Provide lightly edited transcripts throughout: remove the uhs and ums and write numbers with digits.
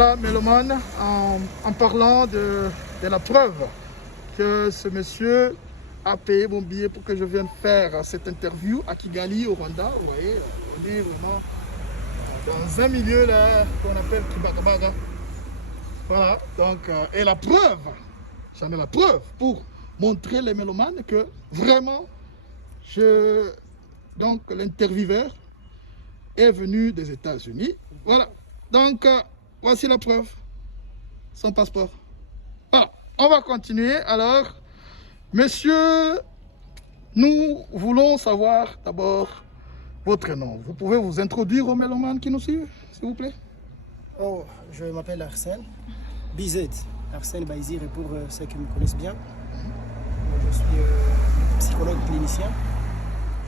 Voilà, mélomane, en parlant de la preuve que ce monsieur a payé mon billet pour que je vienne faire cette interview à Kigali, au Rwanda. Vous voyez, on est vraiment dans un milieu là qu'on appelle Kibagabaga. Voilà, donc, et la preuve, j'en ai la preuve pour montrer les mélomanes que vraiment, donc l'intervieweur est venu des États-Unis. Voilà, donc voici la preuve, son passeport. Voilà, on va continuer. Alors, monsieur, nous voulons savoir d'abord votre nom. Vous pouvez vous introduire aux mélomanes qui nous suivent, s'il vous plaît? Oh, je m'appelle Arsène BZ, Arsène Baïzir, et pour ceux qui me connaissent bien, je suis psychologue clinicien,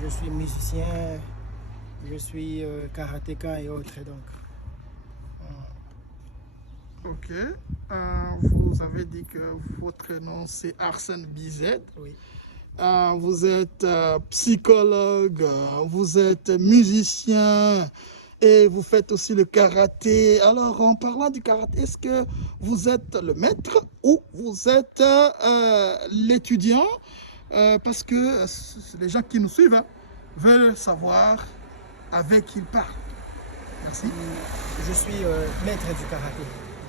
je suis musicien, je suis karatéka et autres. Donc, Ok. Vous avez dit que votre nom c'est Arsène BZ. oui. Vous êtes psychologue, vous êtes musicien et vous faites aussi le karaté. Alors, en parlant du karaté, est-ce que vous êtes le maître ou vous êtes l'étudiant? Parce que les gens qui nous suivent veulent savoir avec qui ils parlent. Merci. Je suis maître du karaté.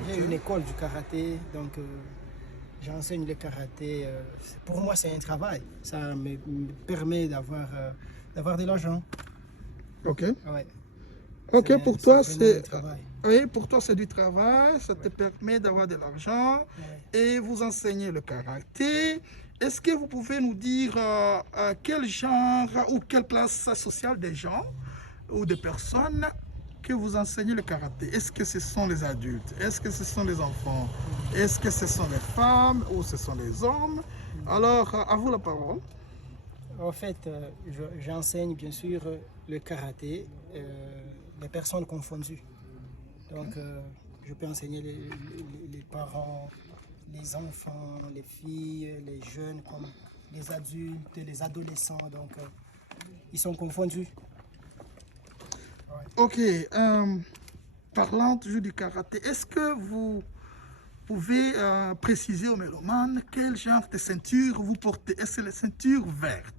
J'ai une école du karaté, donc j'enseigne le karaté. Pour moi, c'est un travail. Ça me permet d'avoir de l'argent. Ok. Ouais. Ok, pour toi, c'est oui, pour toi, c'est du travail, ça te permet d'avoir de l'argent et vous enseignez le karaté. Est-ce que vous pouvez nous dire quel genre ou quelle classe sociale des gens ou des personnes que vous enseignez le karaté? Est-ce que ce sont les adultes? Est-ce que ce sont les enfants? Est-ce que ce sont les femmes ou ce sont les hommes? Alors, à vous la parole. En fait, j'enseigne bien sûr le karaté, les personnes confondues. Donc, je peux enseigner les parents, les enfants, les filles, les jeunes, comme les adultes, les adolescents. Donc, ils sont confondus. Ouais. Ok, parlant toujours du karaté, est-ce que vous pouvez préciser aux mélomanes quel genre de ceinture vous portez? Est-ce que c'est la ceinture verte?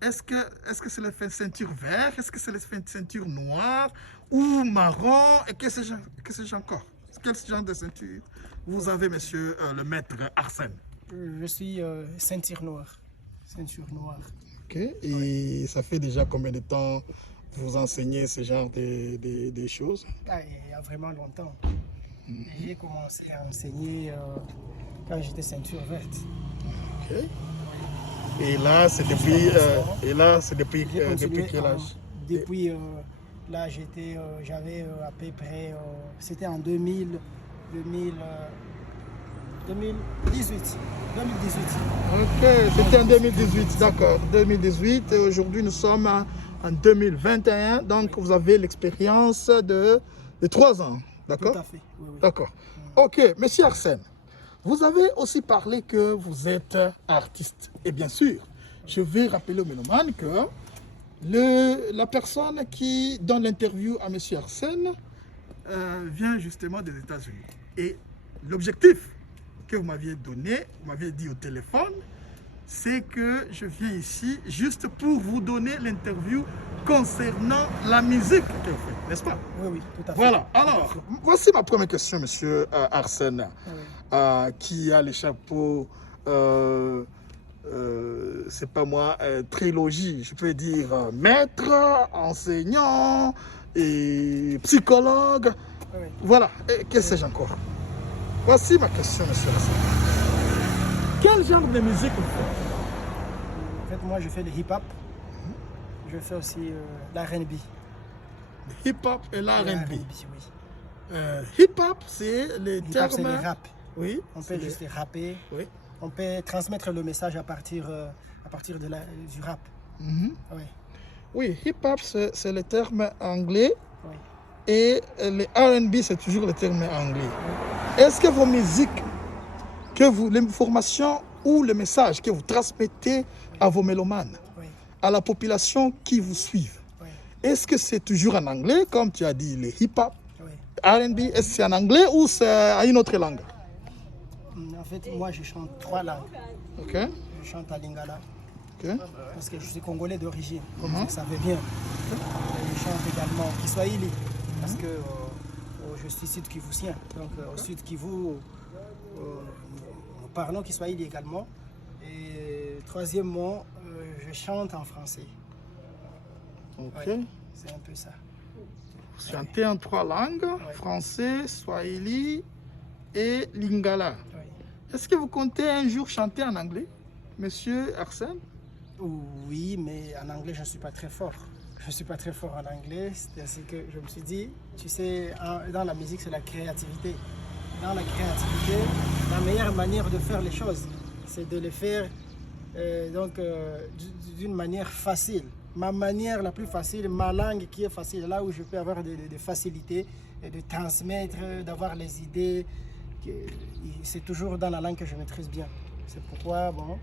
Est-ce que c'est la ceinture verte? Est-ce que c'est la ceinture noire ou marron? Et qu'est-ce que c'est encore? Quel genre de ceinture vous avez, monsieur le maître Arsène? Je suis ceinture noire. Ceinture noire. Ok, et ça fait déjà combien de temps vous enseignez ce genre de choses? Ah, il y a vraiment longtemps. J'ai commencé à enseigner quand j'étais ceinture verte. Ok. Et là, c'est depuis quel âge? Depuis là, j'avais à peu près, c'était en 2018. 2018. Ok, c'était en 2018, d'accord. 2018, et aujourd'hui nous sommes en 2021, donc vous avez l'expérience de 3 ans, d'accord? Tout à fait, oui, oui. D'accord. Ok, monsieur Arsène, vous avez aussi parlé que vous êtes artiste. Et bien sûr, je vais rappeler au mélomanes que la personne qui donne l'interview à monsieur Arsène vient justement des États-Unis. Et l'objectif que vous m'aviez donné, vous m'aviez dit au téléphone, c'est que je viens ici juste pour vous donner l'interview concernant la musique que vous faites, n'est-ce pas? Oui, oui, tout à fait. Voilà, alors, voici ma première question, monsieur Arsène, Oui. qui a le chapeau, c'est pas moi, trilogie, je peux dire maître, enseignant et psychologue. Oui. Voilà, et que sais-je encore? Voici ma question, monsieur Arsène. Quel genre de musique vous faites? En fait, moi, je fais le hip-hop. Je fais aussi l'R&B. Le hip-hop et l'R&B. Oui. Hip-hop, c'est les Hip-hop, termes... c'est le rap. Oui. On peut juste rapper. Oui. On peut transmettre le message à partir du rap. Mm-hmm. Oui. Oui, hip-hop, c'est le terme anglais. Oui. Et le R&B, c'est toujours le terme anglais. Est-ce que vos musiques, l'information ou le message que vous transmettez à vos mélomanes, Oui. à la population qui vous suit, Oui. est-ce que c'est toujours en anglais, comme tu as dit, le hip-hop, Oui. R&B, est-ce que c'est en anglais ou c'est en une autre langue? En fait, moi, je chante 3 langues. Ok, Je chante à Lingala, ok. parce que je suis congolais d'origine, comme vous le savez bien. Je chante également Kiswahili, parce que je suis sud kivusien. Donc, au sud Kivu, nous parlons Kiswahili également. Et troisièmement, je chante en français. Ok. Ouais, c'est un peu ça. Vous chantez en 3 langues, français, swahili et lingala. Oui. Est-ce que vous comptez un jour chanter en anglais, monsieur Arsène? Oui, mais en anglais, je ne suis pas très fort. Je ne suis pas très fort en anglais. C'est ainsi que je me suis dit, tu sais, dans la musique, c'est la créativité. Dans la créativité, la meilleure manière de faire les choses, c'est de les faire d'une manière facile. Ma manière la plus facile, ma langue qui est facile, là où je peux avoir des facilités et de transmettre, d'avoir les idées, c'est toujours dans la langue que je maîtrise bien. C'est pourquoi, bon,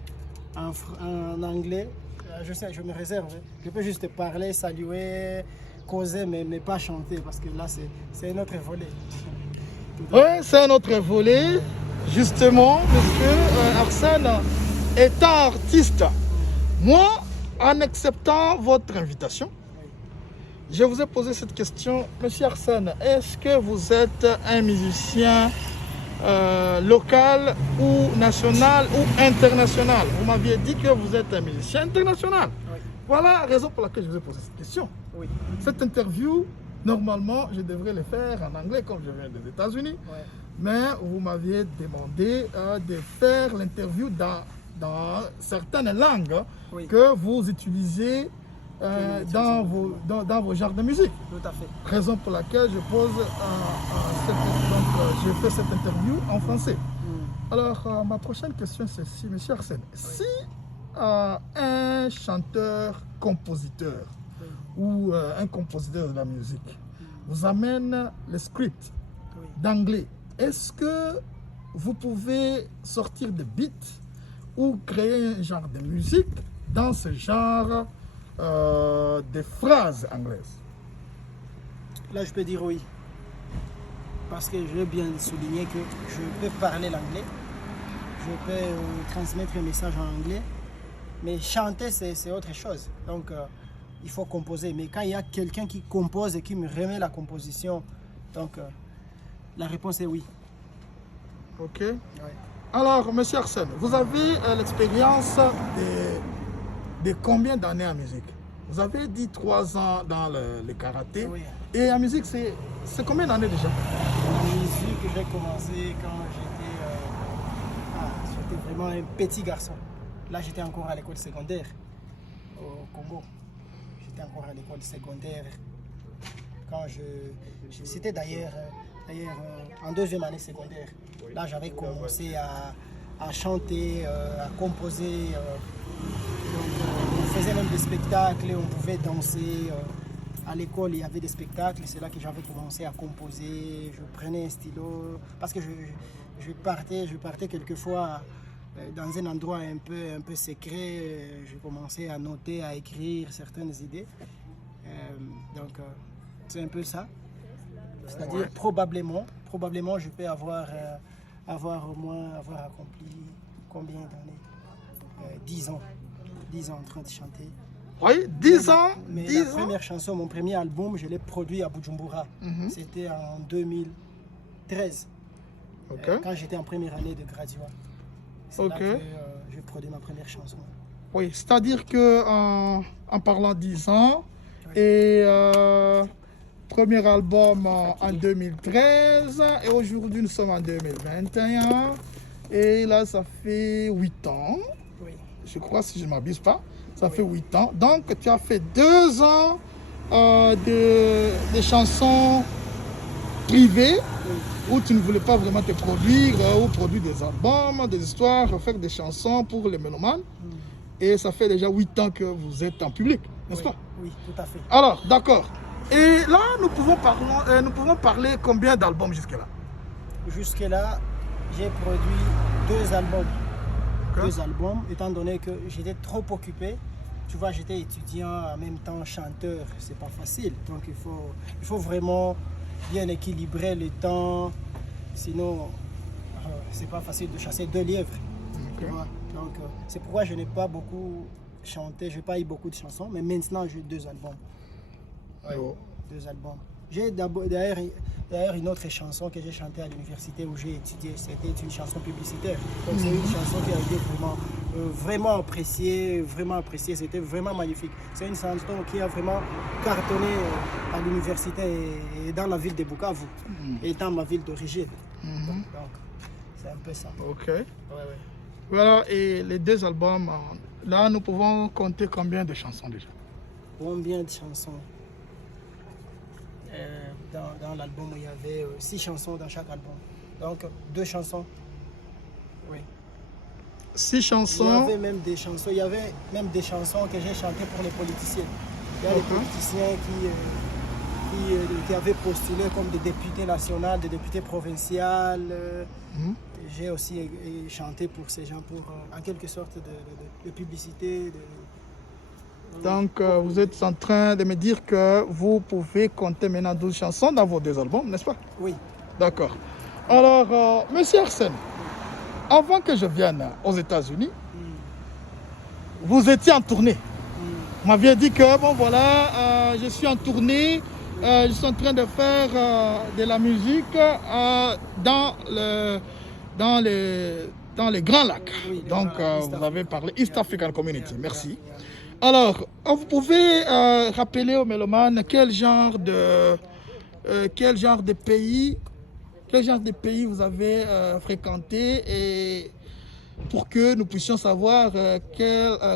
en anglais, je sais, je me réserve. Je peux juste parler, saluer, causer, mais pas chanter, parce que là, c'est un autre volet. Oui, c'est un autre volet. Justement, monsieur Arsène est artiste. Moi, en acceptant votre invitation, je vous ai posé cette question. Monsieur Arsène, est-ce que vous êtes un musicien local ou national ou international? Vous m'aviez dit que vous êtes un musicien international. Oui. Voilà la raison pour laquelle je vous ai posé cette question. Oui. Cette interview, normalement, je devrais le faire en anglais comme je viens des États-Unis. Ouais. Mais vous m'aviez demandé de faire l'interview dans certaines langues Oui. que vous utilisez dans vos genres de musique. Tout à fait. Raison pour laquelle je pose je fais cette interview en français. Alors, ma prochaine question, c'est si, monsieur Arsène, si un chanteur-compositeur ou un compositeur de la musique vous amène le script d'anglais, est-ce que vous pouvez sortir des beats ou créer un genre de musique dans ce genre de phrases anglaises? Là, je peux dire oui. Parce que je veux bien souligner que je peux parler l'anglais, je peux transmettre un message en anglais, mais chanter, c'est autre chose. Donc, il faut composer. Mais quand il y a quelqu'un qui compose et qui me remet la composition, donc la réponse est oui. Ok. Ouais. Alors, monsieur Arsène, vous avez l'expérience de combien d'années en musique? Vous avez dit 3 ans dans le karaté. Oui. Et en musique, c'est combien d'années déjà? La musique, j'ai commencé quand j'étais vraiment un petit garçon. Là, j'étais encore à l'école secondaire au Congo. J'étais encore à l'école secondaire. C'était d'ailleurs en 2e année secondaire. Là, j'avais commencé à chanter, à composer. On faisait même des spectacles, on pouvait danser. À l'école, il y avait des spectacles. C'est là que j'avais commencé à composer. Je prenais un stylo parce que je partais quelquefois dans un endroit un peu secret. Je commençais à noter, à écrire certaines idées. Donc, c'est un peu ça. C'est-à-dire, probablement, je peux avoir accompli combien d'années 10 ans. 10 ans en train de chanter. Oui, 10 ans. Mais 10 la ans. première chanson, mon premier album, je l'ai produit à Bujumbura. C'était en 2013, quand j'étais en première année de graduat. C'est là que j'ai produit ma première chanson. Oui, c'est-à-dire que en parlant 10 ans, et premier album en 2013, et aujourd'hui nous sommes en 2021, et là ça fait 8 ans, Oui. je crois si je ne m'abuse pas, ça fait 8 ans. Donc tu as fait 2 ans de chansons privées, où tu ne voulais pas vraiment te produire, ou produire des albums, des histoires, faire des chansons pour les mélomanes. Et ça fait déjà 8 ans que vous êtes en public, n'est-ce pas? Oui, tout à fait. Alors, d'accord. Et là, nous pouvons parler combien d'albums jusque-là? Jusque-là, j'ai produit 2 albums. 2 albums, étant donné que j'étais trop occupé. Tu vois, j'étais étudiant, en même temps chanteur, c'est pas facile. Donc il faut vraiment bien équilibrer le temps. Sinon, c'est pas facile de chasser 2 lièvres. Tu vois. Donc, c'est pourquoi je n'ai pas beaucoup chanté, je n'ai pas eu beaucoup de chansons, mais maintenant j'ai 2 albums. Ouais, Oh. 2 albums. J'ai d'ailleurs une autre chanson que j'ai chantée à l'université où j'ai étudié. C'était une chanson publicitaire. Donc c'est une chanson qui a été vraiment appréciée, C'était vraiment magnifique. C'est une chanson qui a vraiment cartonné à l'université et dans la ville de Bukavu, étant ma ville d'origine. Donc c'est un peu ça. Ok. Ouais. Voilà, et les 2 albums, là, nous pouvons compter combien de chansons déjà? Combien de chansons? Dans l'album, il y avait 6 chansons dans chaque album. Donc 2 chansons. Oui. 6 Il y chansons. avait même des chansons que j'ai chantées pour les politiciens. Il y a des politiciens qui avaient postulé comme des députés nationaux, des députés provinciaux. J'ai aussi chanté pour ces gens, pour en quelque sorte de publicité. Donc, vous êtes en train de me dire que vous pouvez compter maintenant 12 chansons dans vos 2 albums, n'est-ce pas? Oui. D'accord. Alors, Monsieur Arsène, avant que je vienne aux États-Unis, vous étiez en tournée. Vous m'aviez dit que, bon voilà, je suis en tournée, je suis en train de faire de la musique dans les Grands Lacs. Oui, Donc, East vous avez parlé East African Community. Merci. Yeah. Alors, vous pouvez rappeler aux mélomanes quel genre de pays vous avez fréquenté et pour que nous puissions savoir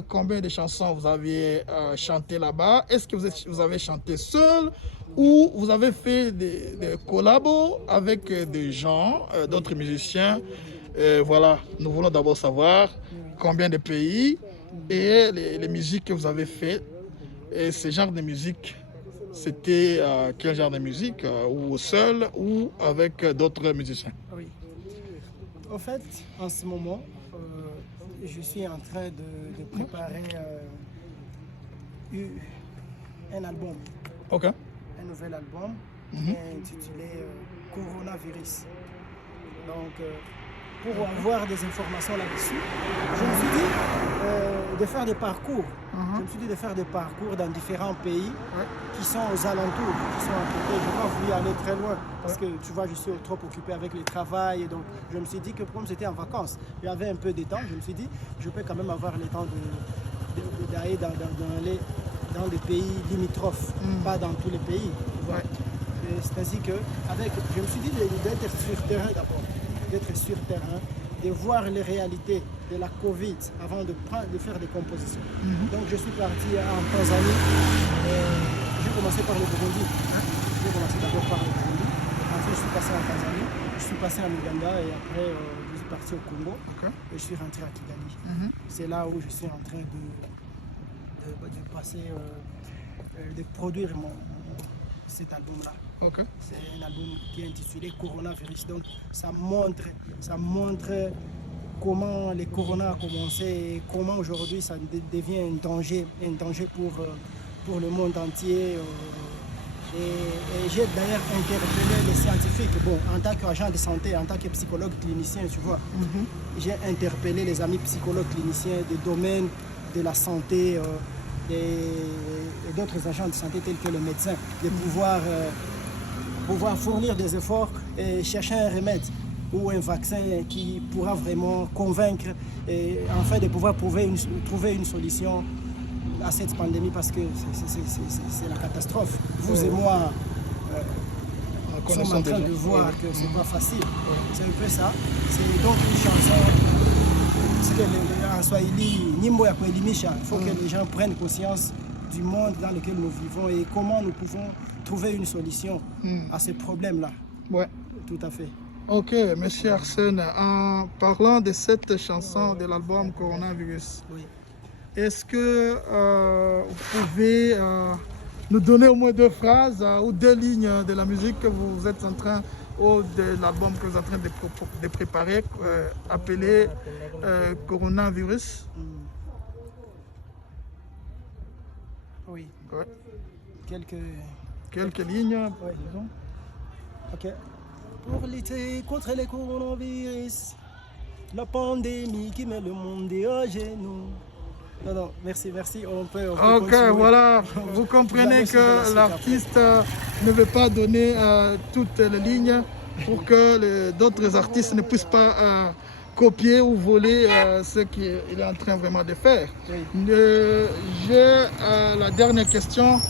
combien de chansons vous avez chanté là-bas. Est-ce que vous avez chanté seul ou vous avez fait des collabos avec des gens, d'autres musiciens? Voilà, nous voulons d'abord savoir combien de pays et les musiques que vous avez faites. Et ce genre de musique, c'était quel genre de musique? Ou seul ou avec d'autres musiciens? Oui. En fait, en ce moment, je suis en train de préparer un album. Ok. Un nouvel album qui est intitulé Coronavirus. Donc, pour avoir des informations là-dessus, je me suis dit de faire des parcours. Je me suis dit de faire des parcours dans différents pays qui sont aux alentours, qui sont à côté. Je n'ai pas voulu aller très loin parce que tu vois, je suis trop occupé avec le travail. Et donc, je me suis dit que comme j'étais en vacances, j'avais un peu de temps. Je me suis dit, je peux quand même avoir le temps d'aller dans des pays limitrophes, pas dans tous les pays. C'est ainsi que je me suis dit d'être sur terrain d'abord, de voir les réalités de la Covid avant de faire des compositions. Donc je suis parti en Tanzanie, j'ai commencé par le Burundi. J'ai commencé d'abord par le Burundi, ensuite je suis passé en Tanzanie, je suis passé en Ouganda et après je suis parti au Congo et je suis rentré à Kigali. C'est là où je suis en train de passer, de produire cet album-là. C'est un album qui est intitulé Coronavirus. Donc ça montre comment le corona a commencé et comment aujourd'hui ça devient un danger pour le monde entier. Et j'ai d'ailleurs interpellé les scientifiques, bon, en tant qu'agent de santé, en tant que psychologue clinicien, tu vois. J'ai interpellé les amis psychologues cliniciens des domaines de la santé et d'autres agents de santé tels que les médecins, de pouvoir fournir des efforts et chercher un remède ou un vaccin qui pourra vraiment convaincre et enfin de pouvoir trouver une solution à cette pandémie parce que c'est la catastrophe. Vous et moi sommes en train de voir que c'est pas facile. C'est un peu ça. C'est donc une chanson. En Swahili, Nyimbo ya kuelimisha. Il faut que les gens prennent conscience du monde dans lequel nous vivons et comment nous pouvons trouver une solution à ces problèmes-là. Ouais. Tout à fait. Ok, Monsieur Arsène, en parlant de cette chanson de l'album Coronavirus, est-ce que vous pouvez nous donner au moins 2 phrases ou 2 lignes de la musique que vous êtes en train, ou de l'album que vous êtes en train de préparer, appelé Coronavirus? Oui. Ouais. Quelques Quelques lignes, disons. Ok. Pour lutter contre les coronavirus, la pandémie qui met le monde à genoux. Non, non, merci, merci. On peut Ok, continuer. voilà, vous comprenez que l'artiste ne veut pas donner toutes les lignes pour que d'autres artistes ne puissent pas copier ou voler ce qu'il est en train vraiment de faire. Oui. J'ai la dernière question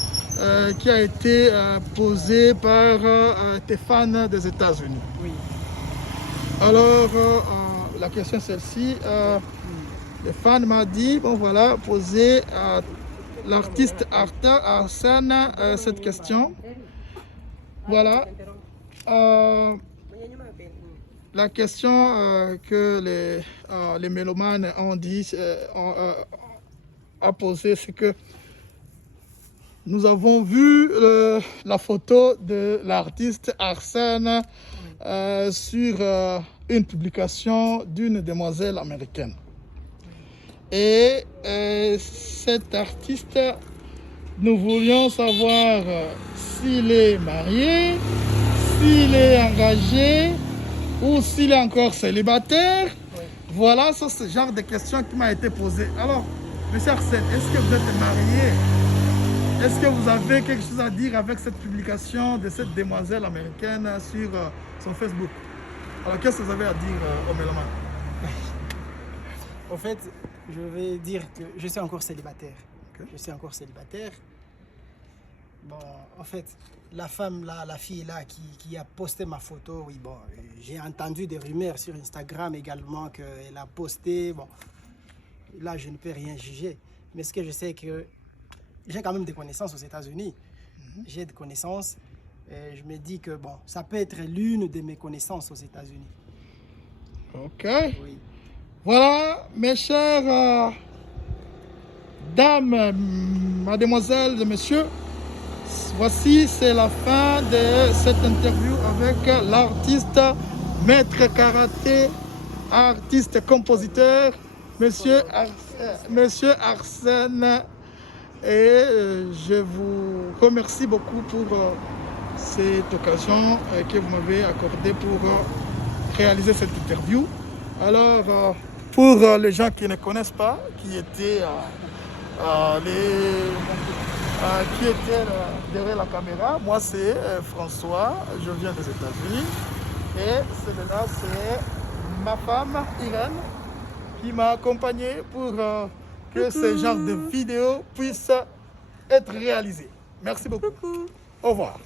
qui a été posée par tes fans des États-Unis. Oui. Alors, la question est celle-ci. Le fan m'a dit, bon voilà, poser à l'artiste Arsène cette question. Voilà. La question que les mélomanes ont dit, a posé, c'est que nous avons vu la photo de l'artiste Arsène sur une publication d'une demoiselle américaine. Et cet artiste, nous voulions savoir s'il est marié, s'il est engagé ou s'il est encore célibataire. Oui. Voilà, c'est ce genre de questions qui m'a été posée. Alors, monsieur Arsène, est-ce que vous êtes marié? Est-ce que vous avez quelque chose à dire avec cette publication de cette demoiselle américaine sur son Facebook? Alors, qu'est-ce que vous avez à dire aux mélomanes? En fait, je vais dire que je suis encore célibataire. Okay. Je suis encore célibataire. Bon, en fait, la femme là, la fille là qui a posté ma photo, oui, bon, j'ai entendu des rumeurs sur Instagram également qu'elle a posté. Bon, là, je ne peux rien juger. Mais ce que je sais que j'ai quand même des connaissances aux États-Unis. J'ai des connaissances. Et je me dis que bon, ça peut être l'une de mes connaissances aux États-Unis. Ok. Oui. Voilà, mes chères dames, mademoiselles et messieurs, voici, c'est la fin de cette interview avec l'artiste, maître karaté, artiste compositeur, monsieur Arsène. Et je vous remercie beaucoup pour cette occasion que vous m'avez accordée pour réaliser cette interview. Alors, pour les gens qui ne connaissent pas, qui étaient derrière la caméra, moi c'est François, je viens des États-Unis. Et celui-là, c'est ma femme, Irène, qui m'a accompagné pour que ce genre de vidéo puisse être réalisé. Merci beaucoup. Au revoir.